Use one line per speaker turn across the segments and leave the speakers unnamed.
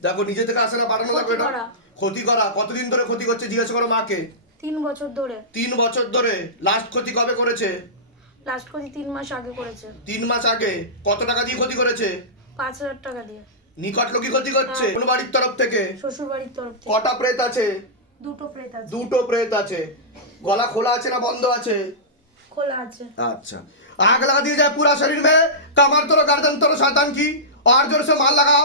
দেখো নিজে থেকে আসে না পাঠানো লাগবে
ক্ষতি
না
করা।
ক্ষতি করা কতদিন ধরে ক্ষতি করছে জিজ্ঞাসা করো মাকে
তিন বছর ধরে
তিন বছর ধরে লাস্ট ক্ষতি কবে করেছে
লাস্ট করি তিন মাস আগে করেছে
তিন মাস আগে কত টাকা দিয়ে ক্ষতি করেছে
পাঁচ হাজার টাকা দিয়ে
নিকট লোকই ক্ষতি করছে
হ্যাঁ।
কোন বাড়ির তরফ থেকে
শ্বশুর বাড়ির তরফ থেকে
কটা প্রেত আছে
দুটো প্রেত আছে
দুটো প্রেত আছে গলা খোলা আছে না বন্ধ আছে
খোলা আছে
अच्छा आग लगा दी जाए पूरा शरीर में कमर तोड़ो गर्दन तोड़ो शैतान की और जोर से मार लगाओ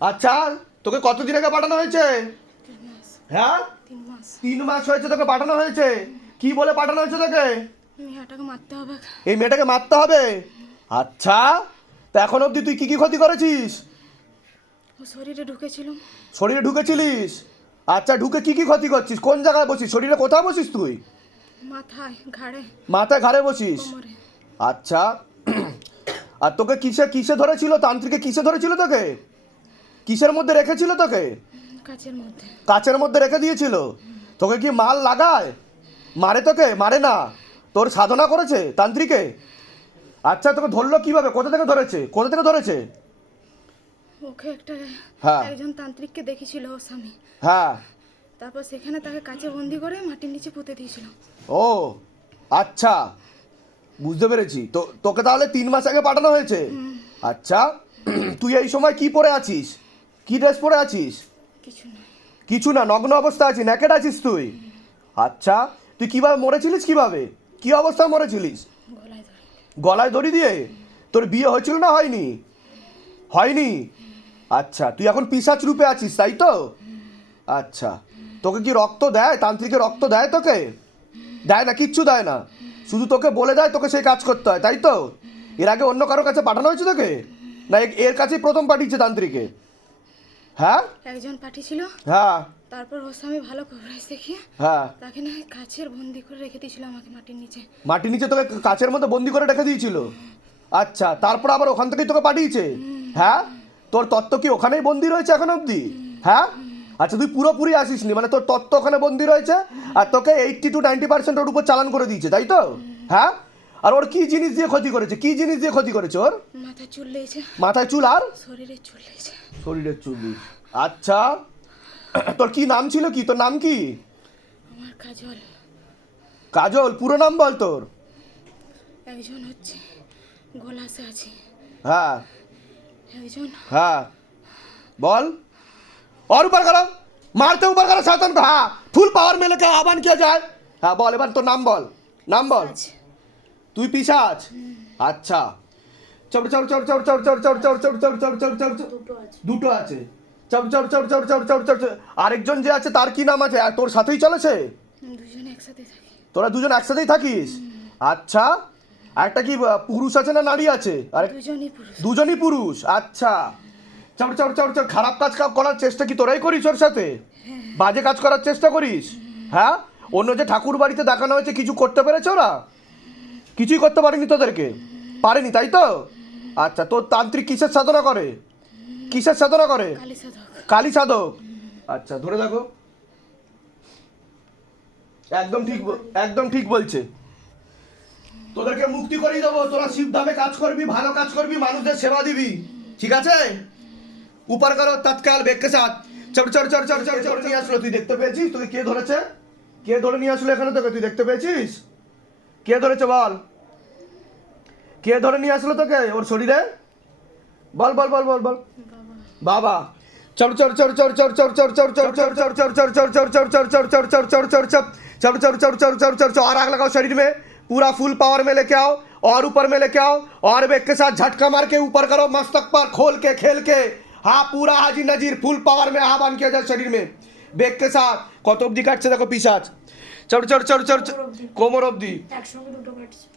আচ্ছা তোকে কতদিন আগে পাঠানো হয়েছে? হ্যাঁ?
তিন মাস।
হয়েছে তোকে পাঠানো হয়েছে? কি বলে পাঠানো হয়েছে তোকে?
মেয়েটাকে মারতে হবে।
এই মেয়েটাকে মারতে হবে? আচ্ছা তা এখন অবধি তুই কি কি ক্ষতি করেছিস?
শরীরে ঢুকেছিল।
শরীরে ঢুকেছিলিস? আচ্ছা ঢুকে কি কি ক্ষতি করছিস? কোন জায়গায় বসিস? শরীরে কোথায় বসিস তুই?
মাথায় ঘাড়ে।
মাথায় ঘাড়ে বসিস? আচ্ছা আর তোকে কিসে কিসে ধরেছিল? তান্ত্রিকে কিসে ধরেছিল তোকে? কিসের মধ্যে রেখেছিল তোকে?
মধ্যে।
কাচের মধ্যে রেখে দিয়েছিল? তোকে কি মাল লাগায়? মারে তোকে? মারে না। তোর সাধনা করেছে তান্ত্রিকে? আচ্ছা তোকে ধরলো কীভাবে? কোথা থেকে ধরেছে? কোথা থেকে ধরেছে?
ওকে একটা
হ্যাঁ।
একজন তান্ত্রিককে দেখেছিল ও স্বামী।
হ্যাঁ।
তারপর সেখানে তাকে কাছে বন্দি করে মাটির নিচে পুঁতে দিয়েছিল।
ও আচ্ছা। বুঝতে পেরেছি। তো তোকে তাহলে তিন মাস আগে পাঠানো হয়েছে? আচ্ছা। তুই এই সময় কি পরে আছিস? কি ড্রেস পরে আছিস?
কিছু
না। নগ্ন অবস্থা আছিস ন্যাকেড আছিস তুই? আচ্ছা তুই কীভাবে মরেছিলিস কীভাবে? কি অবস্থায় মরেছিলিস?
গলায়
দড়ি। দিয়ে? তোর বিয়ে হয়েছিল না হয়নি? হয়নি? আচ্ছা তুই এখন পিসাচ রূপে আছিস তাই তো? আচ্ছা তোকে কি রক্ত দেয়? তান্ত্রিকে রক্ত দেয় তোকে? দেয় না কিচ্ছু দেয় না। শুধু তোকে বলে দেয় তোকে সেই কাজ করতে হয় তাই তো? এর আগে অন্য কারোর কাছে পাঠানো হয়েছে তোকে? না এর কাছেই প্রথম পাঠিয়েছে তান্ত্রিকে? হ্যাঁ?
একজন পাঠিয়েছিল
হ্যাঁ।
তারপর ওর স্বামী ভালো কভারেজ দেখিয়ে
হ্যাঁ।
তাকে না কাছের বন্দি করে রেখে দিয়েছিল আমাকে মাটির নিচে।
মাটির নিচে তোকে কাচের মধ্যে বন্দি করে রেখে দিয়েছিল? আচ্ছা তারপর আবার ওখান থেকেই তোকে পাঠিয়েছে? হ্যাঁ? তোর তত্ত্ব কি ওখানেই বন্দি রয়েছে এখন অবধি? হ্যাঁ? আচ্ছা তুই পুরোপুরি আসিসনি মানে তোর তত্ত্ব ওখানে বন্দি রয়েছে আর তোকে এইটটি টু নাইনটি পার্সেন্ট ওর উপর চালান করে দিয়েছে তাই তো? হ্যাঁ? আর ওর কি জিনিস দিয়ে ক্ষতি করেছে কি জিনিস দিয়ে ক্ষতি করেছে ওর
মাথায় চুল লেগেছে
মাথায় চুল আর
শরীরে চুল লেগেছে
শরীরের চুল আচ্ছা তোর কি নাম ছিল কি তোর নাম কি
আমার কাজল
কাজল পুরো নাম বল তোর
একজন হচ্ছে গোলাসে আছে
হ্যাঁ
একজন
हाँ बोल और ऊपर करो मारते ऊपर करो शैतान को हाँ फुल पावर में लेकर आह्वान किया जाए हाँ बोल এবার তোর নাম বল নাম বল
আছে
তুই পিসাচ আচ্ছা চড় চড় চড় চড় চড় চড় চড় চড় চড় চড় চড় চড় চড়
দুটো আছে
চড় চড় চড় চড় চড় চড় চড় আরেকজন যে আছে তার কি নাম আছে আর তোর সাথেই চলেছে তোরা দুজন একসাথেই থাকিস আচ্ছা আরেকটা কি পুরুষ আছে না নারী আছে আরেক
দুজনই পুরুষ
আচ্ছা চড় চড় চড় চড় খারাপ কাজ করার চেষ্টা কি তোরাই করিস ওর সাথে বাজে কাজ করার চেষ্টা করিস হ্যাঁ অন্য যে ঠাকুর বাড়িতে দেখানো হয়েছে কিছু করতে পেরেছে ওরা কিছুই করতে পারেনি তোদেরকে। পারেনি তাই তো? আচ্ছা তোর তান্ত্রিক কিসের সাধনা করে? কিসের সাধনা করে?
কালী সাধক।
আচ্ছা ধরে দেখো। একদম ঠিক একদম ঠিক বলছে। তোদেরকে মুক্তি করিয়ে দেবো তোরা শিবধামে কাজ করবি ভালো কাজ করবি মানুষদের সেবা দিবি। ঠিক আছে? উপার করো তৎকাল বেগকে সাথ চড় চড় চড় চড় চড় চড় নিয়ে আসলো তুই দেখতে পেয়েছিস? তোকে কে ধরেছে? কে ধরে নিয়ে আসলো এখানে তোকে তুই দেখতে পেয়েছিস? কে ধরেছে বল? কে ধরে নিয়ে আসলো তোকে ওর শরীরে বল বল বল বল বল বাবা চড় চড় চড় চড় চড় চড় চড় চড় চড় চড় চড় চড় চড় চড় চড় চড় चढ़ चढ़ चढ़ चढ़ चढ़ चढ़ चढ़ चढ़ चढ़ चढ़ चढ़ चढ़ चढ़ चढ़ और आग लगाओ शरीर में पूरा फुल पावर में लेके आओ और ऊपर में लेके आओ और बेग के साथ झटका मार के ऊपर करो मस्तक पर खोल के खेल के हाँ पूरा हाजी नजीर फुल पावर में आह्वान किया जाए शरीर में बेग के साथ কত অবধি কাটছে দেখো পিসাজ চড় চড় চড় চড় চড় কোমর অবধি
একসঙ্গে দুটো কাটছে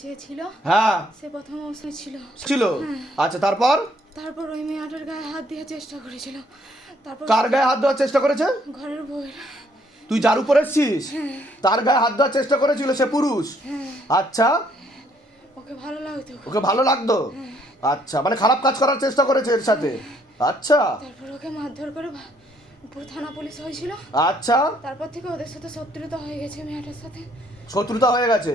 যে ছিল
হ্যাঁ।
সে প্রথম অবস্থায় ছিল।
ছিল? আচ্ছা তারপর?
তারপর ওই মেয়েটার গায়ে হাত দিয়ে চেষ্টা করেছিল। তারপর
কার গায়ে হাত দেওয়ার চেষ্টা করেছে?
ঘরের বউয়ের।
তুই যার উপর এসছিস তার গায়ে হাত দেওয়ার চেষ্টা করেছিল সে পুরুষ?
হ্যাঁ।
আচ্ছা।
ওকে ভালো লাগতো।
ওকে ভালো লাগতো? আচ্ছা মানে খারাপ কাজ করার চেষ্টা করেছে এর সাথে? আচ্ছা।
তারপর ওকে মারধর করে থানা পুলিশ হয়েছিল।
আচ্ছা।
তারপর থেকে ওদের সাথে শত্রুতা হয়ে গেছে মেয়েটার সাথে।
শত্রুতা হয়ে গেছে?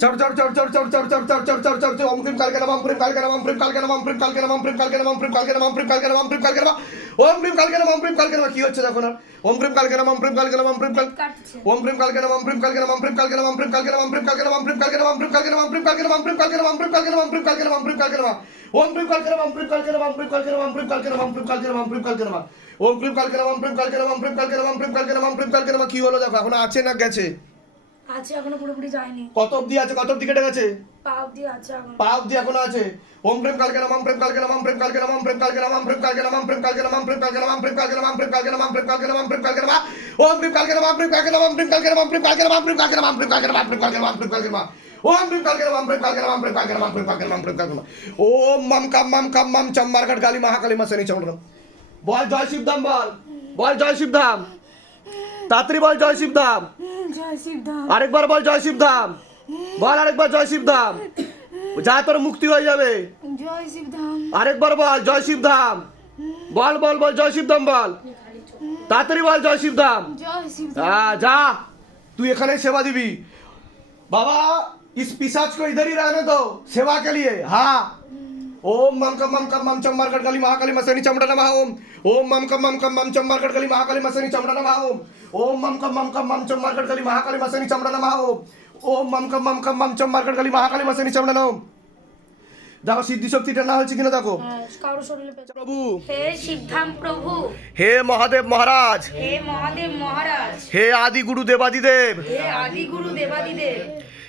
চড় চড় চড় চড় চড় চড় চড় চড় চড় চড় চড় চড় ওম কালকে নাম কালকে নাম প্রেম কালকে নাম কালকে নাম কালকে নাম কালকে নাম প্রেম কালকে নাম কালকে নাম ওম কালকে নাম কালকে নাম কি হচ্ছে দেখো না ওম কালকে নাম প্রেম কালকে নাম কাল ওম কালকে নাম প্রেম কালকে নাম প্রেম কালকে নাম প্রেম কালকে নাম প্রেম কালকে নাম কালকে নাম কালকে নাম প্রেম কালকে নাম প্রেম কালকে নাম প্রেম কালকে নাম প্রেম কালকে নাম প্রেম কালকে নাম ওম কালকে নাম কালকে নাম কালকে নাম কালকে নাম কালকে নাম কালকে নাম ওম কালকে নাম কালকে নাম কালকে নাম কালকে নাম কালকে নাম কি হলো দেখো এখন আছে না গেছে
আছে এখনও পুরোপুরি যায়নি
কত অব্দি আছে কত অব্দি কেটে গেছে
পা অব্দি আছে এখন
পা অব্দি এখনও আছে ওম প্রেম কালকে নাম প্রেম কালকে নাম প্রেম কালকে নাম প্রেম কালকে নাম প্রেম কালকে নাম প্রেম কালকে নাম প্রেম কালকে নাম প্রেম কালকে নাম প্রেম কালকে নাম প্রেম কালকে নাম প্রেম কালকে নাম ওম প্রেম কালকে নাম প্রেম কালকে নাম প্রেম কালকে নাম প্রেম কালকে নাম প্রেম কালকে নাম প্রেম কালকে নাম প্রেম কালকে নাম প্রেম কালকে নাম তাড়াতাড়ি বল জয় শিবধাম
জয় শিবধাম
আরেকবার বল জয় শিবধাম বল আরেকবার জয় শিবধাম যা তোর মুক্তি হয়ে যাবে
জয় শিবধাম
আরেকবার বল জয় শিবধাম বল বল বল জয় শিবধাম বল তাড়াতাড়ি বল জয় শিবধাম
জয় শিবধাম
হ্যাঁ যা তুই এখানে सेवा দিবি बाबा इस पिशाच को इधर ही रहने दो सेवा के लिए हाँ ఓం మం కం మం కం మం చం మార్గడ్ గలి మహాకాళి మసని చమడ నమ ఓం ఓం మం కం మం కం మం చం మార్గడ్ గలి మహాకాళి మసని చమడ నమ ఓం ఓం మం కం మం కం మం చం మార్గడ్ గలి మహాకాళి మసని చమడ నమ ఓం ఓం మం కం మం కం మం చం మార్గడ్ గలి మహాకాళి మసని చమడ నమ ఓం দেখো সিদ্ধি শক্তিটা না হচ্ছে কিনা দেখো প্রভু
হে সিদ্ধাম প্রভু
হে মহাদেব মহারাজ
হে মহাদেব মহারাজ
হে আদি গুরু দেবাদিদেব
হে আদি গুরু দেবাদিদেব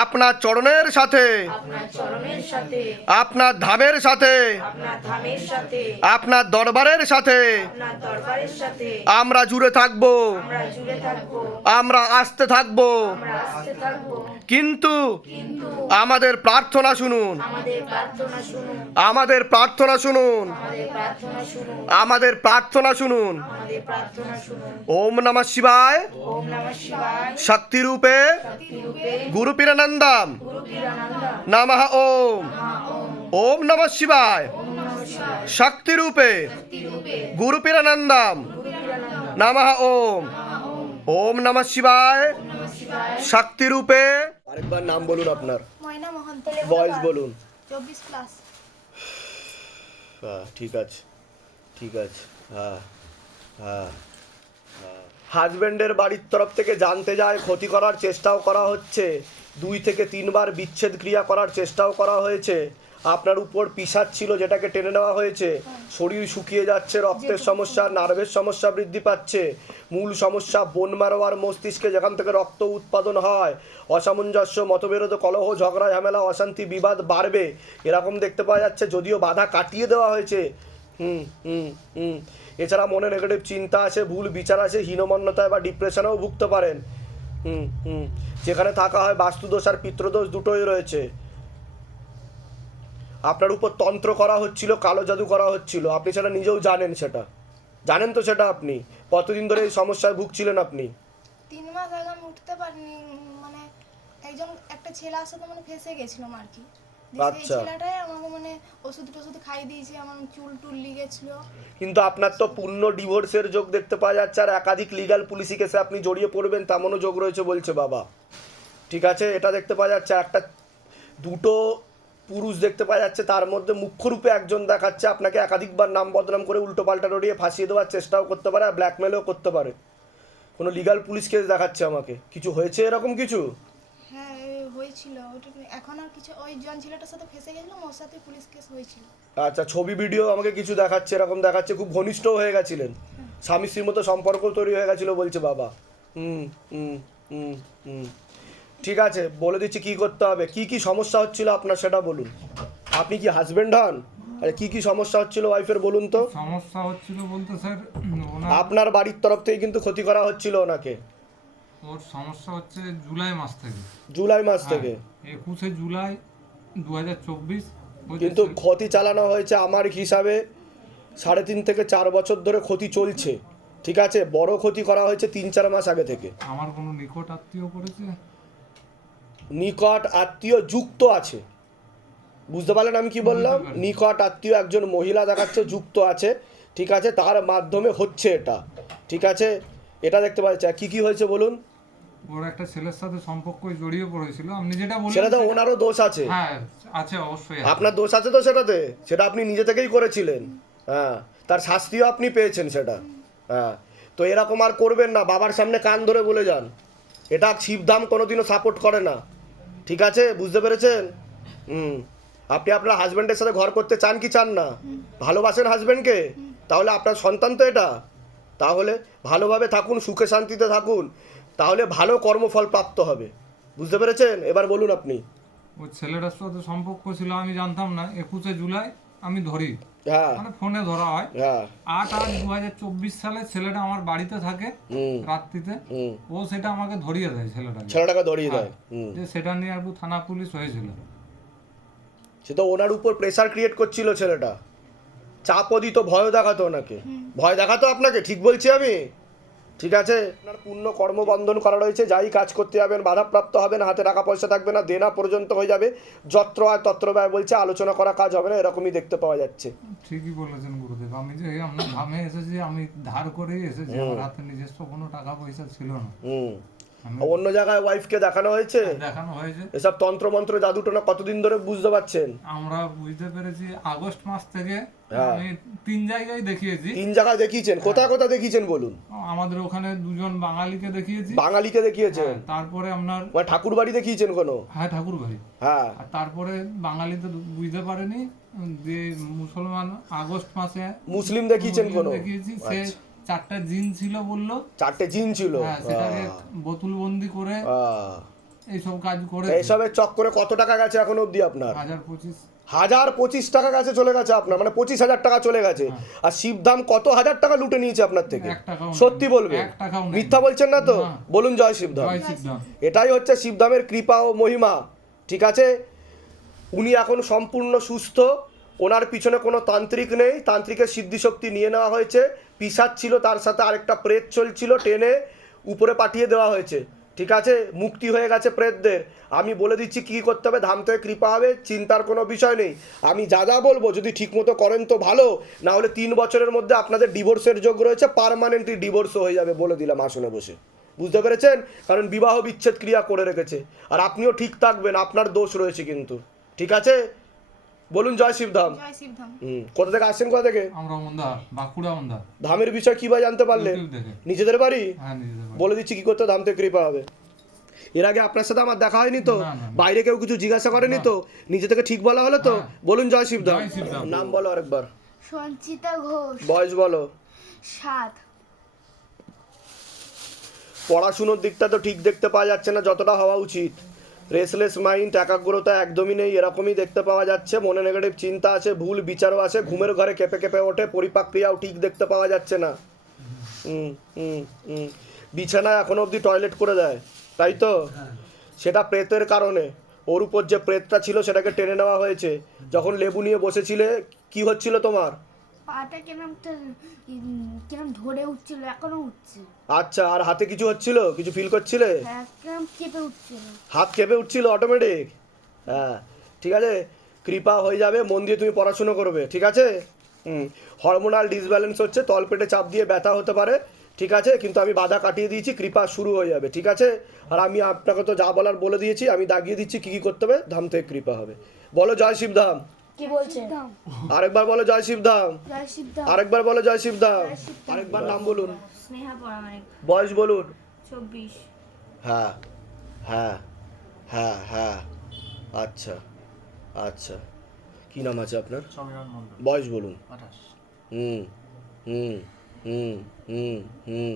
আপনার চরণের সাথে।
আপনার
ধামের সাথে।
আপনার
দরবারের সাথে। আমরা জুড়ে থাকব।
আমরা
আসতে থাকব। কিন্তু আমাদের প্রার্থনা শুনুন।
আমাদের প্রার্থনা শুনুন।
আমাদের প্রার্থনা শুনুন। ওম নমঃ শিবায়। শক্তিরূপে
শক্তিরূপে
গুরু পিরানন্দম
গুরু বীরানন্দ
নমঃ ওম। ওম নমঃ শিবায়। শক্তিরূপে গুরু পিরানন্দম নমঃ ওম। ওম নমঃ শিবায়। শক্তিরূপে আরেকবার নাম বলুন আপনার।
ময়না মহন্ত
ভয়েস বলুন।
চব্বিশ প্লাস
হ্যাঁ ঠিক আছে ঠিক আছে হ্যাঁ হ্যাঁ। হাজবেন্ডের বাড়ির তরফ থেকে জানতে যায় ক্ষতি করার চেষ্টাও করা হচ্ছে। দুই থেকে তিনবার বিচ্ছেদ ক্রিয়া করার চেষ্টাও করা হয়েছে। আপনার উপর পিসার ছিল যেটাকে টেনে নেওয়া হয়েছে। শরীর শুকিয়ে যাচ্ছে রক্তের সমস্যা নার্ভের সমস্যা বৃদ্ধি পাচ্ছে। মূল সমস্যা বোন মারো আর মস্তিষ্কে যেখান থেকে রক্ত উৎপাদন হয়। অসামঞ্জস্য মতবিরোধ কলহ ঝগড়া ঝামেলা অশান্তি বিবাদ বাড়বে। এরকম দেখতে পাওয়া যাচ্ছে যদিও বাধা কাটিয়ে দেওয়া হয়েছে। হুম হুম হুম। এছাড়া মনে নেগেটিভ চিন্তা আছে ভুল বিচার আছে হীনমন্যতায় বা ডিপ্রেশনেও ভুগতে পারেন। হুম হুম। যেখানে থাকা হয় বাস্তুদোষ আর পিত্রদোষ দুটোই রয়েছে। আপনার উপর তন্ত্র করা হচ্ছিল কালো জাদু করা হচ্ছিল। আপনি সেটা নিজেও জানেন সেটা। জানেন তো সেটা আপনি। কতদিন ধরে এই সমস্যায় ভুগছিলেন আপনি?
তিন মাস আগে আমি উঠতে পারিনি মানে একজন একটা ছেলে সাথে মানে ফেসে গেছিলাম আর কি।
আচ্ছা।
ছেলেটাই আমাকে মানে ওষুধ টষুধ খাইয়ে দিয়েছে আমার চুল টুল লিগেছিল।
কিন্তু আপনার তো পূর্ণ ডিভোর্সের যোগ দেখতে পাওয়া যাচ্ছে আর একাধিক লিগাল পুলিশি কেসে আপনি জড়িয়ে পড়বেন তেমনও যোগ রয়েছে বলছে বাবা। ঠিক আছে? এটা দেখতে পাওয়া যাচ্ছে একটা দুটো পুরুষ দেখতে পাওয়া যাচ্ছে তার মধ্যে মুখ্য রূপে একজন দেখাচ্ছে আপনাকে একাধিকবার নাম বদনাম করে উল্টো পাল্টা রড়িয়ে ফাঁসিয়ে দেওয়ার চেষ্টাও করতে পারে আর ব্ল্যাকমেলও করতে পারে। কোনো লিগাল পুলিশ কেস দেখাচ্ছে আমাকে। কিছু হয়েছে এরকম কিছু?
হ্যাঁ হয়েছিল। এখন আর কিছু ওই জন ছেলেটার সাথে ফেসে গেছিলাম ওর সাথে পুলিশ কেস হয়েছিল।
আচ্ছা ছবি ভিডিও আমাকে কিছু দেখাচ্ছে এরকম দেখাচ্ছে খুব ঘনিষ্ঠ হয়ে গেছিলেন। স্বামী স্ত্রীর মতো সম্পর্ক তৈরি হয়ে গেছিল বলছে বাবা। হুম হুম হুম হুম। ঠিক আছে বলে দিচ্ছি কি করতে হবে। কি কি সমস্যা হচ্ছিল আপনার সেটা বলুন। আপনি কি হাজবেন্ড হন? আরে কি কি সমস্যা হচ্ছিল ওয়াইফের বলুন তো।
সমস্যা হচ্ছিল বলতে স্যার
আপনার বাড়ির তরফ থেকে কিন্তু ক্ষতি করা হচ্ছিল ওনাকে।
ওর সমস্যা হচ্ছে জুলাই মাস থেকে।
জুলাই মাস থেকে?
হ্যাঁ, একুশে জুলাই দু হাজার চব্বিশ
কিন্তু ক্ষতি চালানো হয়েছে আমার হিসাবে সাড়ে তিন থেকে চার বছর ধরে ক্ষতি চলছে। ঠিক আছে বড় ক্ষতি করা হয়েছে তিন চার মাস আগে থেকে।
আমার কোনো নিকট আত্মীয় করেছে?
নিকট আত্মীয় যুক্ত আছে। বুঝতে পারলেন আমি কি বললাম? নিকট আত্মীয় একজন মহিলা দেখাচ্ছে যুক্ত আছে ঠিক আছে? তার মাধ্যমে হচ্ছে এটা ঠিক আছে? এটা দেখতে পাচ্ছি। কি কি হয়েছে বলুন?
ওর একটা ছেলের সাথে সম্পর্কে জড়িয়ে পড়েছিল। আপনি যেটা বললেন
সেটা তো ওনারও দোষ আছে।
হ্যাঁ আছে অবশ্যই
আপনার দোষ আছে তো সেটাতে? সেটা আপনি নিজে থেকেই করেছিলেন। হ্যাঁ তার শাস্তিও আপনি পেয়েছেন সেটা। হ্যাঁ তো এরকম আর করবেন না। বাবার সামনে কান ধরে বলে যান। এটা শিবধাম কোনোদিনও সাপোর্ট করে না। ঠিক আছে? বুঝতে পেরেছেন? হুম। আপনি আপনার হাজব্যান্ডের সাথে ঘর করতে চান কি চান না? ভালোবাসেন হাজব্যান্ডকে তাহলে আপনার সন্তান তো এটা। তাহলে ভালোভাবে থাকুন সুখে শান্তিতে থাকুন। তাহলে ভালো কর্মফল প্রাপ্ত হবে। বুঝতে পেরেছেন? এবার বলুন আপনি।
ওই ছেলেটার সাথে সম্পর্ক ছিল আমি জানতাম না একুশে জুলাই। আমি ধরি।
হ্যাঁ।
মানে ফোনে ধরা হয়।
হ্যাঁ।
আট আট দু হাজার চব্বিশ সালে ছেলেটা আমার বাড়িতে থাকে রাত্রিতে। ও সেটা আমাকে ধরিয়ে দেয় ছেলেটাকে।
ছেলেটাকে ধরিয়ে দেয়।
যে সেটা নিয়ে একটু থানা পুলিশ হয়েছিল।
সে তো ওনার উপর প্রেসার ক্রিয়েট করছিল ছেলেটা। চাপও দিত ভয় দেখাতো ওনাকে। ভয় দেখাতো আপনাকে? ঠিক বলছি আমি? ঠিক আছে? আপনার পূর্ণ কর্মবন্ধন করা রয়েছে যাই কাজ করতে যাবেন বাধাপ্রাপ্ত হবেন হাতে টাকা পয়সা থাকবে না দেনা পর্যন্ত হয়ে যাবে। যত্র আর তত্র ব্যয় বলছে আলোচনা করা কাজ হবে না এরকমই দেখতে পাওয়া যাচ্ছে।
ঠিকই বলেছেন গুরুদেব আমি যে আমরা ধামে এসেছি আমি ধার করেই এসেছি আমার হাতে নিজস্ব কোনো টাকা পয়সা ছিল না।
অন্য জায়গায় ওয়াইফকে দেখানো হয়েছে?
দেখানো হয়েছে।
এসব তন্ত্রমন্ত্র জাদুটোনা কতদিন ধরে বুঝতে পারছেন?
আমরা বুঝতে পেরেছি আগস্ট মাস থেকে
হ্যাঁ।
আমি তিন জায়গায় দেখিয়েছি।
তিন জায়গায় দেখিয়েছেন? কোথায় কোথায় দেখিয়েছেন বলুন?
আমাদের ওখানে দুজন বাঙালিকে দেখিয়েছি।
বাঙালিকে দেখিয়েছেন?
হ্যাঁ, তারপরে আপনার
মানে ঠাকুর বাড়ি দেখিয়েছেন কোনো?
হ্যাঁ ঠাকুর ভাই
হ্যাঁ
তারপরে বাঙালি তো বুঝতে পারেনি যে মুসলমান আগস্ট মাসে
মুসলিম দেখিয়েছেন কোনো?
দেখিয়েছি সে। চারটা জিন ছিল বলল।
চারটে জিন ছিল?
হ্যাঁ সেটাকে বোতল বন্দি করে এইসব কাজ করে
এইসবের চক্করে কত টাকা গেছে এখন অবধি আপনার?
হাজার পঁচিশ।
হাজার পঁচিশ টাকা কাছে চলে গেছে আপনার মানে পঁচিশ হাজার টাকা চলে গেছে। আর শিবধাম কত হাজার টাকা লুটে নিয়েছে আপনার থেকে। সত্যি বলবে। মিথ্যা বলছেন না তো? বলুন জয় শিবধাম এটাই হচ্ছে শিবধামের কৃপা ও মহিমা ঠিক আছে? উনি এখন সম্পূর্ণ সুস্থ ওনার পিছনে কোনো তান্ত্রিক নেই। তান্ত্রিকের সিদ্ধিশক্তি নিয়ে নেওয়া হয়েছে। পিসাদ ছিল, তার সাথে আরেকটা প্রেত চলছিল টেনে উপরে পাঠিয়ে দেওয়া হয়েছে। ঠিক আছে? মুক্তি হয়ে গেছে প্রেতদের। আমি বলে দিচ্ছি, কী করতে হবে? ধাম থেকে কৃপা হবে, চিন্তার কোনো বিষয় নেই। আমি যা যা বলব, যদি ঠিকমতো করেন তো ভালো। না হলে তিন বছরের মধ্যে আপনাদের ডিভোর্সের যোগ রয়েছে, পারমানেন্টলি ডিভোর্স হয়ে যাবে বলে দিলাম আসনে বসে। বুঝতে পেরেছেন? কারণ বিবাহ বিচ্ছেদ ক্রিয়া করে রেখেছে। আর আপনিও ঠিক থাকবেন, আপনার দোষ রয়েছে কিন্তু। ঠিক আছে? বলুন জয় শিবধাম।
জয় শিবধাম।
হুম কোথা থেকে আসছেন কোথা থেকে?
আমরা মন্দা বাঁকুড়া মন্দা
ধামের বিষয় কীভাবে জানতে
পারলে?
নিজেদের বাড়ি?
হ্যাঁ নিজেদের বাড়ি।
বলে দিচ্ছি কি করতে ধাম থেকে কৃপা হবে। এর আগে আপনার সাথে আমার দেখা হয়নি তো। বাইরে কেউ কিছু জিজ্ঞাসা করেনি তো? নিজে থেকে ঠিক বলা হলো তো? বলুন জয় শিবধাম।
জয় শিবধাম।
নাম বলো আরেকবার।
সঞ্চিতা ঘোষ।
বয়স বলো।
সাত।
পড়াশুনোর দিকটা তো ঠিক দেখতে পাওয়া যাচ্ছে না যতটা হওয়া উচিত। রেসলেস মাইন্ড একাগ্রতা একদমই নেই, এরকমই দেখতে পাওয়া যাচ্ছে। মনে নেগেটিভ চিন্তা আছে, ভুল বিচারও আছে, ঘুমের ঘরে কেঁপে কেঁপে ওঠে, পরিপাক্রিয়াও ঠিক দেখতে পাওয়া যাচ্ছে না। হুম হুম বিছানায় এখনও অবধি টয়লেট করে দেয়, তাই তো? সেটা প্রেতের কারণে। ওর উপর যে প্রেতটা ছিল, সেটাকে টেনে নেওয়া হয়েছে। যখন লেবু নিয়ে বসেছিলে, কি হচ্ছিল তোমার?
পাটা কেমন কেমন ধরে উঠছিল এখনও উঠছে।
আচ্ছা আর হাতে কিছু হচ্ছিল? কিছু ফিল করছিলে?
হ্যাঁ কেঁপে উঠছিল।
হাত কেঁপে উঠছিল অটোমেটিক হ্যাঁ ঠিক আছে? কৃপা হয়ে যাবে মন দিয়ে তুমি পড়াশুনো করবে ঠিক আছে? হুম হরমোনাল ডিসব্যালেন্স হচ্ছে তলপেটে চাপ দিয়ে ব্যথা হতে পারে ঠিক আছে? কিন্তু আমি বাধা কাটিয়ে দিয়েছি কৃপা শুরু হয়ে যাবে ঠিক আছে? আর আমি আপনাকে তো যা বলার বলে দিয়েছি আমি দাগিয়ে দিচ্ছি কী কী করতে হবে? ধাম থেকে কৃপা হবে। বলো জয় শিবধাম।
কি বলছে
আরেকবার বলো জয় শিবধাম
জয় শিবধাম
আরেকবার বলো জয় শিবধাম আরেকবার নাম বলুন।
স্নেহা পরামানিক
বয়স বলুন।
চব্বিশ।
হ্যাঁ হ্যাঁ হ্যাঁ হ্যাঁ। আচ্ছা আচ্ছা। কি নাম আছে আপনার? বয়স বলুন। হুম হুম হুম হুম হুম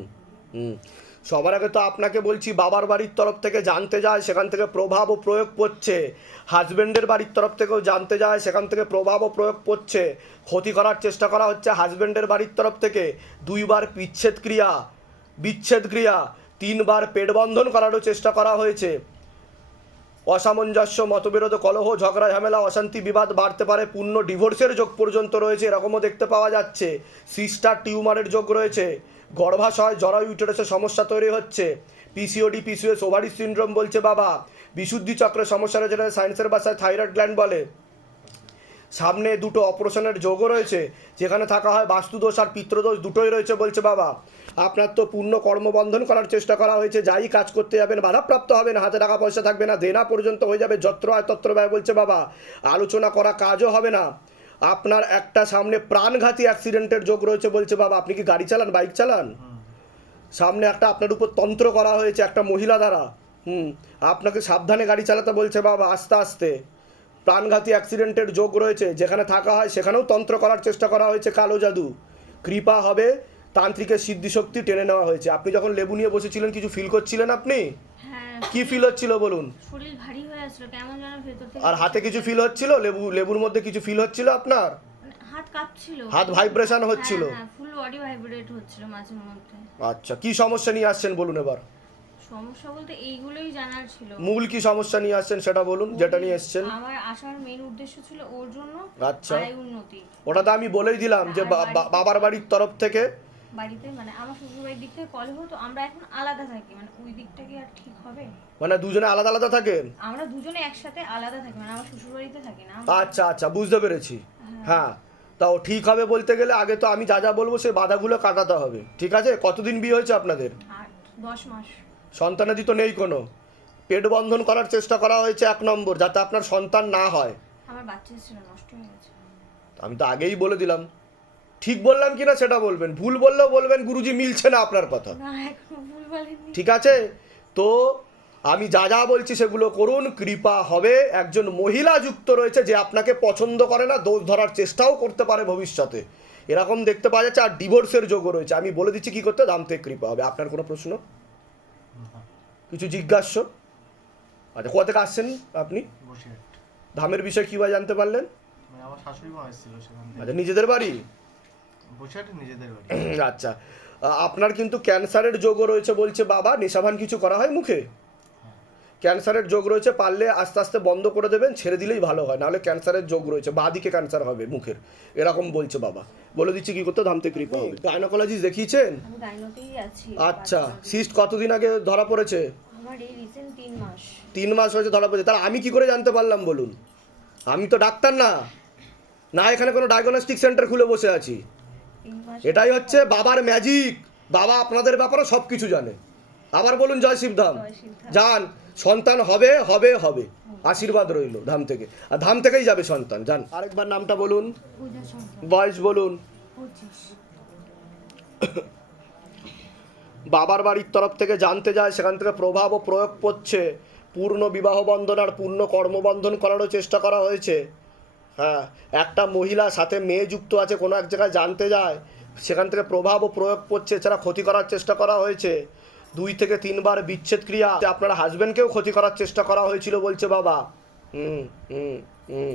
হুম। সবার আগে তো আপনাকে বলছি, বাবার বাড়ির তরফ থেকে জানতে যায়, সেখান থেকে প্রভাব ও প্রয়োগ পড়ছে। হাজবেন্ডের বাড়ির তরফ থেকেও জানতে যায়, সেখান থেকে প্রভাব ও প্রয়োগ পড়ছে। ক্ষতি করার চেষ্টা করা হচ্ছে হাজবেন্ডের বাড়ির তরফ থেকে। দুইবার বিচ্ছেদ ক্রিয়া বিচ্ছেদ ক্রিয়া, তিনবার পেট বন্ধন করারও চেষ্টা করা হয়েছে। অসামঞ্জস্য, মতবিরোধ, কলহ, ঝগড়া, ঝামেলা, অশান্তি, বিবাদ বাড়তে পারে, পূর্ণ ডিভোর্সের যোগ পর্যন্ত রয়েছে, এরকমও দেখতে পাওয়া যাচ্ছে। সিস্টার টিউমারের যোগ রয়েছে। গর্ভাশয়, জরায়ু ইউটেরাসের সমস্যা তৈরি হচ্ছে। পিসিওডি পিসিওএস ওভারি সিন্ড্রোম বলছে বাবা। বিশুদ্ধি চক্রের সমস্যা রয়েছে সায়েন্সের ভাষায় থাইরয়েড গ্ল্যান্ড বলে। সামনে দুটো অপারেশনের যোগও রয়েছে, যেখানে থাকা হয় বাস্তুদোষ আর পিত্রদোষ দুটোই রয়েছে বলছে বাবা। আপনার তো পূর্ণ কর্মবন্ধন করার চেষ্টা করা হয়েছে, যাই কাজ করতে যাবেন, বাধাপ্রাপ্ত হবেন, হাতে টাকা পয়সা থাকবে না, দেনা পর্যন্ত হয়ে যাবে, যত্র আয় তত্র ব্যয় বলছে বাবা। আলোচনা করা কাজও হবে না। আপনার একটা সামনে প্রাণঘাতী অ্যাক্সিডেন্টের যোগ রয়েছে বলছে বাবা, আপনি কি গাড়ি চালান, বাইক চালান? সামনে একটা আপনার উপর তন্ত্র করা হয়েছে, একটা মহিলা দ্বারা। হুম, আপনাকে সাবধানে গাড়ি চালাতে বলছে বাবা, আস্তে আস্তে। প্রাণঘাতী অ্যাক্সিডেন্টের যোগ রয়েছে, যেখানে থাকা হয় সেখানেও তন্ত্র করার চেষ্টা করা হয়েছে, কালো জাদু। কৃপা হবে, তান্ত্রিকের সিদ্ধিশক্তি টেনে নেওয়া হয়েছে। আপনি যখন লেবু নিয়ে বসেছিলেন, কিছু ফিল করছিলেন আপনি? কি ফিল হচ্ছিল বলুন?
শরীর ভারী হয়ে আসলো কেমন যেন ভেতর থেকে
আর হাতে কিছু ফিল হচ্ছিল? লেবু লেবুর মধ্যে কিছু ফিল হচ্ছিল আপনার?
মানে হাত কাঁপছিল।
হাত ভাইব্রেশন হচ্ছিল?
হ্যাঁ ফুল বডি ভাইব্রেট হচ্ছিল মাঝে মধ্যে।
আচ্ছা কি সমস্যা নিয়ে আসছেন বলুন এবার?
সমস্যা বলতে এইগুলোই জানার ছিল।
মূল কি সমস্যা নিয়ে আসছেন সেটা বলুন যেটা নিয়ে এসছেন?
আমার আসার মেন উদ্দেশ্য ছিল ওর জন্য
আচ্ছা।
উন্নতি।
ওটা তো আমি বলেই দিলাম যে বা- বাবার বাড়ির তরফ থেকে
বাড়িতে মানে আমার শ্বশুরবাড়ির দিক থেকে কল হতো আমরা এখন আলাদা থাকি। মানে ওই দিকটা কি আর ঠিক হবে?
মানে দুজনে আলাদা আলাদা থাকেন?
আমরা দুজনে একসাথে আলাদা থাকি মানে আমার শ্বশুরবাড়িতে থাকি না।
আচ্ছা আচ্ছা বুঝতে পেরেছি। হ্যাঁ। তাও ঠিক হবে বলতে গেলে আগে তো আমি যা যা বলব সেই বাধাগুলো কাটাতে হবে ঠিক আছে? কতদিন বিয়ে হয়েছে আপনাদের?
দশ মাস।
সন্তানাদি তো নেই কোনো। পেট বন্ধন করার চেষ্টা করা হয়েছে এক নম্বর যাতে আপনার সন্তান না হয়।
আমার বাচ্চা ছিল নষ্ট হয়ে গেছে।
আমি তো আগেই বলে দিলাম। ঠিক বললাম কিনা সেটা বলবেন ভুল বললেও বলবেন গুরুজি মিলছে না আপনার কথা। ঠিক আছে? তো আমি যা যা বলছি সেগুলো করুন কৃপা হবে একজন মহিলা যুক্ত রয়েছে যে আপনাকে পছন্দ করে না দোষ ধরার চেষ্টাও করতে পারে ভবিষ্যতে। এরকম দেখতে পাওয়া যাচ্ছে আর ডিভোর্সের যোগও রয়েছে। আমি বলে দিচ্ছি কি করতে দাম থেকে কৃপা হবে। আপনার কোনো প্রশ্ন? কিছু জিজ্ঞাস্য আচ্ছা কোথা থেকে আসছেন আপনি? ধামের বিষয়ে কীভাবে জানতে পারলেন?
মানে
আচ্ছা নিজেদের বাড়ি? আচ্ছা। আপনার কিন্তু ক্যান্সারের যোগও রয়েছে বলছে বাবা নেশাভান কিছু করা হয় মুখে? ক্যান্সারের যোগ রয়েছে পারলে আস্তে আস্তে বন্ধ করে দেবেন ছেড়ে দিলেই ভালো হয় নাহলে ক্যান্সারের যোগ রয়েছে বাদিকে ক্যান্সার হবে মুখের। এরকম বলছে বাবা। বলে দিচ্ছি কি করতে ধামতে কৃপা হবে। গাইনোকোলজিস্ট দেখিয়েছেন?
আমি গাইনোতেই আছি
আচ্ছা। সিস্ট কতদিন আগে ধরা পড়েছে?
আমার এই রিসেন্ট তিন মাস।
হয়েছে ধরা পড়েছে। তাহলে আমি কি করে জানতে পারলাম বলুন? আমি তো ডাক্তার না। না এখানে কোনো ডায়াগনস্টিক সেন্টার খুলে বসে আছি। এটাই হচ্ছে বাবার ম্যাজিক বাবা আপনাদের ব্যাপারে সব কিছু জানে। আবার বলুন জয় শিবধাম। যান সন্তান হবে হবে হবে। আশীর্বাদ রইল ধাম থেকে। আর ধাম থেকেই যাবে সন্তান যান। আরেকবার নামটা বলুন। বয়স বলুন। বাবার বাড়ির তরফ থেকে জানতে যায় সেখান থেকে প্রভাব ও প্রয়োগ করছে পূর্ণ বিবাহ বন্ধন আর পূর্ণ কর্মবন্ধন করারও চেষ্টা করা হয়েছে। হ্যাঁ একটা মহিলা সাথে মেয়ে যুক্ত আছে, কোনো এক জায়গায় জানতে যায়, সেখান থেকে প্রভাব ও প্রয়োগ করছে, এছাড়া ক্ষতি করার চেষ্টা করা হয়েছে। দুই থেকে তিনবার বিচ্ছেদ ক্রিয়া, আপনার হাজব্যান্ডকেও ক্ষতি করার চেষ্টা করা হয়েছিল বলছে বাবা। হুম হুম হুম।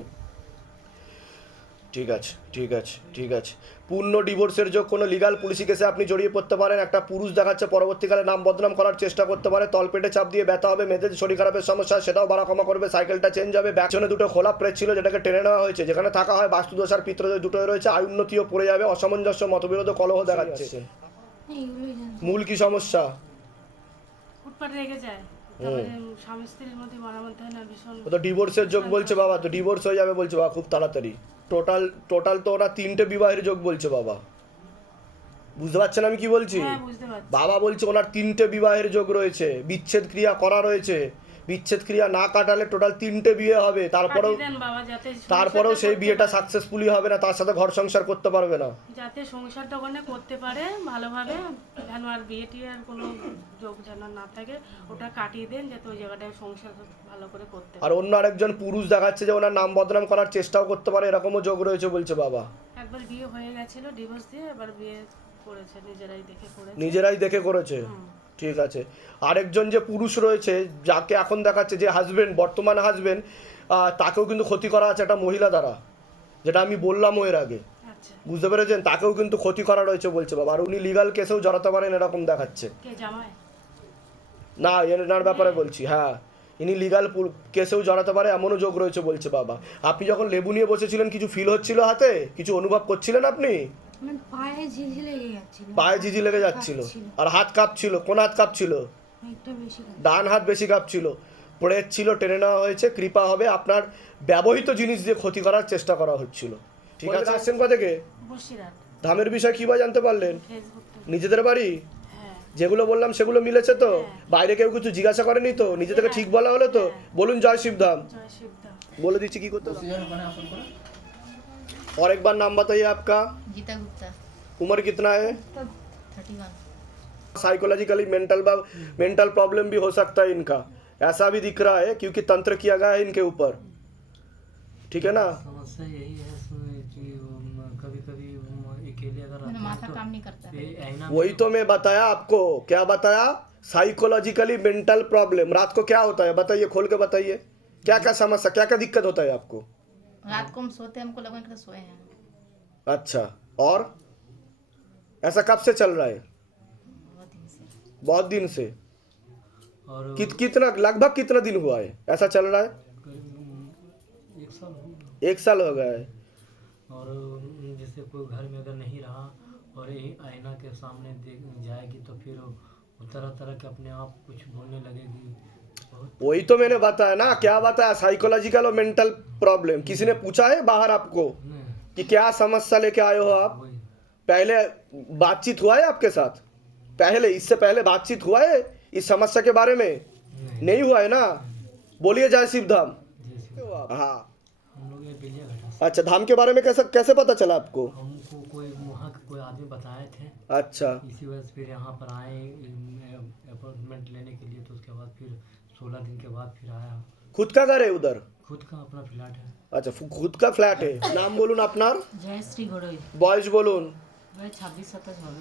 ঠিক আছে ঠিক আছে ঠিক আছে। পূর্ণ ডিভোর্সের যোগ কোনো লিগাল পুলিশি কেসে আপনি জড়িয়ে পড়তে পারেন। একটা পুরুষ দেখাচ্ছে পরবর্তীকালে নাম বদনাম করার চেষ্টা করতে পারে। তলপেটে চাপ দিয়ে ব্যথা হবে মেয়েদের শরীর খারাপের সমস্যা সেটাও বাড়া কমা করবে সাইকেলটা চেঞ্জ হবে। ব্যাকজনে দুটো খোলা প্রেস ছিল যেটাকে টেনে নেওয়া হয়েছে। যেখানে থাকা হয় বাস্তুদোষ আর পিত্রদোষ দুটোই রয়েছে। আয়ুন্নতিও পড়ে যাবে অসামঞ্জস্য মতবিরোধ কলহ দেখাচ্ছে
এইগুলোই জানি
মূল কি সমস্যা?
ফুটপাত রেগে যায়। তারপরে স্বামী স্ত্রীর মধ্যে মারামারি না ভীষণ
ও তো ডিভোর্সের যোগ বলছে বাবা তো ডিভোর্স হয়ে যাবে বলছে বাবা খুব তাড়াতাড়ি। টোটাল টোটাল তো ওরা তিনটে বিবাহের যোগ বলছে বাবা। বুঝতে পারছেন আমি কি বলছি?
হ্যাঁ
বাবা বলছে ওনার তিনটে বিবাহের যোগ রয়েছে বিচ্ছেদ ক্রিয়া করা রয়েছে। বিচ্ছেদ ক্রিয়া না কাটালে টোটাল তিনটে বিয়ে হবে। তারপরেও তারপরেও সেই বিয়েটা সাকসেসফুলি হবে না তার সাথে ঘর সংসার করতে পারবে না।
যাতে সংসারটা ওখানে করতে পারে ভালোভাবে যেন আর বিয়ে আর কোনো যোগ যেন না থাকে ওটা কাটিয়ে দেন যাতে ওই জায়গাটায় সংসার ভালো করে করতে
আর অন্য আরেকজন পুরুষ দেখাচ্ছে যে ওনার নাম বদনাম করার চেষ্টাও করতে পারে এরকমও যোগ রয়েছে বলছে বাবা।
একবার বিয়ে হয়ে গেছিল ডিভোর্স দিয়ে এবার বিয়ে করেছে নিজেরাই দেখে করেছে।
নিজেরাই দেখে করেছে। ঠিক আছে। আরেকজন যে পুরুষ রয়েছে যাকে এখন দেখাচ্ছে যে হাজবেন্ড বর্তমান হাজবেন্ড তাকেও কিন্তু ক্ষতি করা আছে একটা মহিলা দ্বারা। যেটা আমি বললাম এর আগে।
আচ্ছা।
বুঝতে পেরেছেন? তাকেও কিন্তু ক্ষতি করা রয়েছে বলছে বাবা। আর উনি লিগাল কেসেও জড়াতে পারেন এরকম দেখাচ্ছে। না এনার ব্যাপারে বলছি হ্যাঁ। ইনি লিগাল কেসেও জড়াতে পারে এমনও যোগ রয়েছে বলছে বাবা। আপনি যখন লেবু নিয়ে বসেছিলেন কিছু ফিল হচ্ছিল হাতে? কিছু অনুভব করছিলেন আপনি?
মানে পায়ে ঝিঝি লেগে যাচ্ছিল।
আর হাত কাঁপছিল কোন হাত কাঁপছিল? ডান হাত বেশি কাঁপছিল। প্রেত ছিল টেনে নেওয়া হয়েছে কৃপা হবে আপনার ব্যবহৃত জিনিস দিয়ে ক্ষতি করার চেষ্টা করা হচ্ছিল। ঠিক আছে? আসছেন কোথা থেকে? ধামের বিষয় কী জানতে পারলেন? নিজেদের বাড়ি?
হ্যাঁ।
যেগুলো বললাম সেগুলো মিলেছে তো? হ্যাঁ। বাইরে কেউ কিছু জিজ্ঞাসা করেনি তো? নিজে থেকে হ্যাঁ। ঠিক বলা হলো তো? বলুন জয় শিবধাম। বলে দিচ্ছি কি করতে অনেকবার নাম বাতাইয়ে আপকা।
गीता गुप्ता।
उम्र कितना है?
Thirty one
psychologically mental mental problem भी हो सकता है इनका। ऐसा भी दिख रहा है क्योंकि तंत्र किया गया है इनके ऊपर। ठीक है ना?
समस्या यही है कभी कभी अकेले अगर
करता।
तो
वही तो मैं बताया आपको। क्या बताया? साइकोलॉजिकली मेंटल प्रॉब्लम रात को क्या होता है? बताइए खोल के बताइए। क्या क्या समस्या क्या क्या दिक्कत होता है आपको?
रात को हम सोते हैं हमको लगा कि सोए हैं।
अच्छा। और ऐसा कब से चल रहा है?
बहुत दिन से।
और
कित कितना लगभग कितना दिन हुआ है? ऐसा चल रहा है?
एक साल हो गया।
एक साल हो गया है।
और जैसे कोई घर में अगर नहीं रहा और ये आईना के सामने देख जाएगी तो फिर तरह तरह के अपने आप कुछ बोलने लगेगी।
वही तो मैंने बताया ना क्या बताया? साइकोलॉजिकल और मेंटल प्रॉब्लम किसी ने पूछा है बाहर आपको?
नहीं,
कि क्या समस्या लेके आए हो आप? पहले बातचीत हुआ है आपके साथ? पहले इससे पहले बातचीत हुआ है इस समस्या के बारे में?
नहीं।
नहीं हुआ है ना? बोलिए जय शिव धाम। हाँ। अच्छा धाम के बारे में कैसे कैसे पता चला आपको?
हमको कोई वहाँ कोई आदमी बताए थे।
अच्छा।
इसी वजह से फिर यहाँ पर आए अपॉइंटमेंट लेने के लिए तो उसके बाद फिर सोलह दिन के बाद फिर आया।
खुद का घर है उधर?
खुद का अपना फ्लैट है।
আচ্ছা খুদ কা ফ্ল্যাট है নাম বলুন আপনার?
জয়শ্রী গড়ই।
বয়স বলুন।
ছাব্বিশ সাতাশ হবে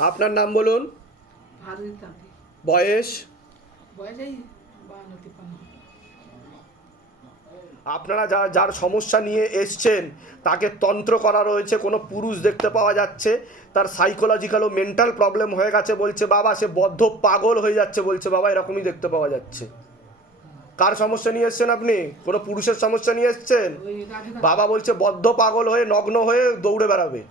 আপনার নাম বলুন। বয়স? আপনারা যা যার সমস্যা নিয়ে এসছেন তাকে তন্ত্র করা রয়েছে কোনো পুরুষ দেখতে পাওয়া যাচ্ছে তার সাইকোলজিক্যাল ও মেন্টাল প্রবলেম হয়ে গেছে বলছে বাবা সে বদ্ধ পাগল হয়ে যাচ্ছে বলছে বাবা এরকমই দেখতে পাওয়া যাচ্ছে। কার সমস্যা নিয়ে এসছেন আপনি? কোনো পুরুষের সমস্যা নিয়ে এসছেন? বাবা বলছে বদ্ধ পাগল হয়ে নগ্ন হয়ে দৌড়ে বেড়াবে।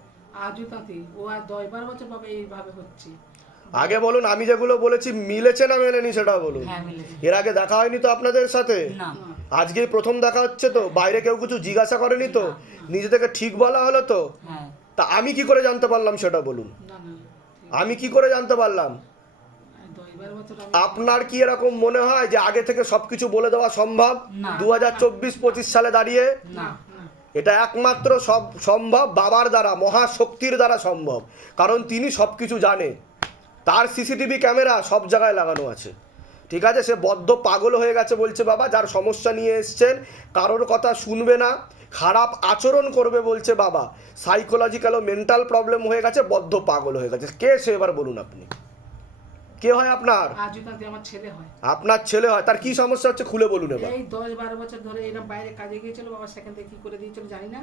আগে বলুন আমি যেগুলো বলেছি মিলেছে না মেলেনি সেটা বলুন?
হ্যাঁ
এর আগে দেখা হয়নি তো আপনাদের সাথে?
না।
আজকেই প্রথম দেখা হচ্ছে তো? বাইরে কেউ কিছু জিজ্ঞাসা করেনি তো? নিজে থেকে ঠিক বলা হলো তো?
হ্যাঁ।
তা আমি কি করে জানতে পারলাম সেটা বলুন? আমি কি করে জানতে পারলাম? আপনার কি এরকম মনে হয় যে আগে থেকে সবকিছু বলে দেওয়া সম্ভব? দু হাজার চব্বিশ পঁচিশ সালে দাঁড়িয়ে? এটা একমাত্র সব সম্ভব বাবার দ্বারা মহাশক্তির দ্বারা সম্ভব। কারণ তিনি সব কিছু জানে। তার সিসিটিভি ক্যামেরা সব জায়গায় লাগানো আছে। ঠিক আছে? সে বদ্ধ পাগল হয়ে গেছে বলছে বাবা যার সমস্যা নিয়ে এসছেন কারোর কথা শুনবে না খারাপ আচরণ করবে বলছে বাবা। সাইকোলজিক্যাল ও মেন্টাল প্রবলেম হয়ে গেছে বদ্ধ পাগল হয়ে গেছে। কে সে? এবার বলুন আপনি। কে হয় আপনার?
আমার ছেলে হয়।
আপনার ছেলে হয় তার কি সমস্যা হচ্ছে খুলে বলুন এবার।
এই দশ বারো বছর ধরে এরকম বাইরে কাজে গিয়েছিল বাবা সেখান থেকে কি করে দিয়েছিল জানি না।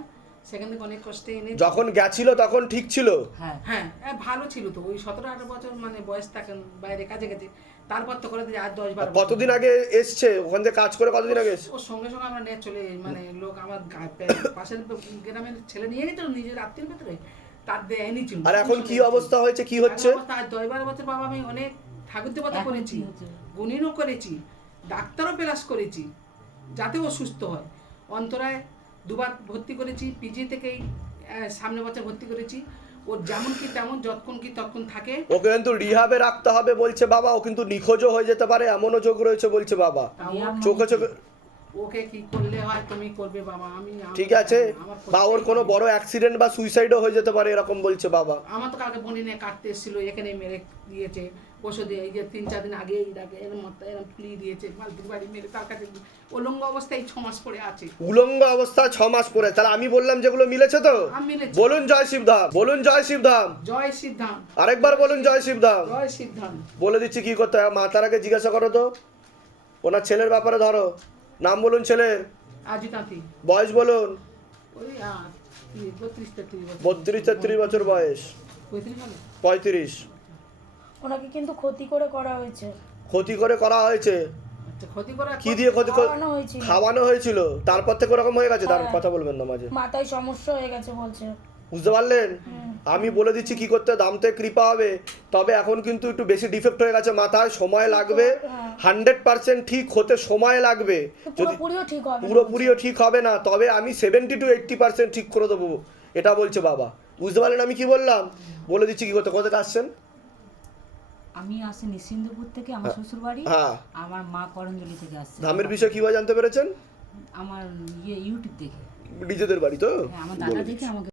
সেখান থেকে অনেক কষ্টে এনে
যখন গেছিল তখন ঠিক ছিল?
হ্যাঁ।
হ্যাঁ ভালো ছিল তো। ওই সতেরো আঠারো বছর মানে বয়স থাকে বাইরে কাজে গেছে। তারপর তো করে দিয়ে আজ দশ বারো।
কতদিন আগে এসছে? ওখান থেকে কাজ করে কতদিন আগে এসছে?
ওর সঙ্গে সঙ্গে আমরা নিয়ে চলে মানে লোক আমার পাশের গ্রামের ছেলে নিয়ে গেছিল নিজের আত্মীয় ভেতরে।
আর এখন কি অবস্থা হয়েছে? কি হচ্ছে?
দশ বারো বছর বাবা আমি অনেক ঠাকুর দেবতা করেছি গুণিনও করেছি ডাক্তারও প্লাস করেছি যাতে ও সুস্থ হয়। অন্তরায় দুবার ভর্তি করেছি পিজি থেকেই সামনে বছর ভর্তি করেছি। ওর যেমন কি তেমন যতক্ষণ কি ততক্ষণ থাকে।
ওকে কিন্তু রিহাবে রাখতে হবে বলছে বাবা ও কিন্তু নিখোঁজও হয়ে যেতে পারে এমনও যোগ রয়েছে বলছে বাবা। চোখে চোখে
ওকে কি করলে হয় তুমি করবে বাবা আমি
ঠিক আছে। বা ওর কোনো বড় অ্যাক্সিডেন্ট বা সুইসাইডও হয়ে যেতে পারে এরকম বলছে বাবা।
আমার তো কালকে বনি নিয়ে কাটতে এসেছিল এখানে মেরে দিয়েছে ওষুধ এই যে তিন চার দিন আগে এটাকে এরম মাথা এরম ফুলিয়ে দিয়েছে বাড়ি মেরে তার কাছে উলঙ্গ অবস্থায় ছ মাস পরে আছে।
উলঙ্গ অবস্থা ছ মাস পরে তাহলে আমি বললাম যেগুলো মিলেছে তো? বলুন জয় শিবধাম বলুন জয় শিবধাম।
জয় সিদ্ধান্ত
আরেকবার বলুন জয় শিবধাম।
জয় সিদ্ধান্ত
বলে দিচ্ছি কি করতে হবে মা তার আগে জিজ্ঞাসা করো তো। ওনার ছেলের ব্যাপারে ধরো। নাম বলুন ছেলের বয়স বলুন।
বত্রিশ তেত্রিশ বছর।
বয়স।
পঁয়ত্রিশ
ওনাকে কিন্তু ক্ষতি করে করা হয়েছে।
ক্ষতি করে করা হয়েছে?
আচ্ছা ক্ষতি করা
কি দিয়ে ক্ষতি করে
খাওয়ানো হয়েছিল?
তারপর থেকে ওরকম হয়ে গেছে? তার
হ্যাঁ।
কথা বলবেন না মাঝে।
মাথায় সমস্যা হয়ে গেছে বলছে।
বুঝতে পারলেন? আমি বলে দিচ্ছি কি করতে দাম থেকে কৃপা হবে। তবে এখন কিন্তু একটু বেশি ডিফেক্ট হয়ে গেছে মাথায় সময় লাগবে।
হ্যাঁ।
হান্ড্রেড পার্সেন্ট ঠিক হতে সময় লাগবে। যদি পুরোপুরিও ঠিক হবে না তবে আমি সেভেন্টি টু এইট্টি পার্সেন্ট ঠিক করে দেবো। এটা বলছে বাবা। বুঝতে পারলেন আমি কি বললাম? বলে দিচ্ছি কি করতে কোথায় আসছেন?
আমি আসি নিশ্চিন্দপুর থেকে আমার শ্বশুর বাড়ি
হ্যাঁ।
আমার মা করঞ্জলি থেকে আসছে।
ধামের বিষয়ে কীভাবে জানতে পেরেছেন?
আমার ইয়ে ইউটিউব দেখে।
নিজেদের বাড়ি তো?
হ্যাঁ আমার দাদা দেখে আমাকে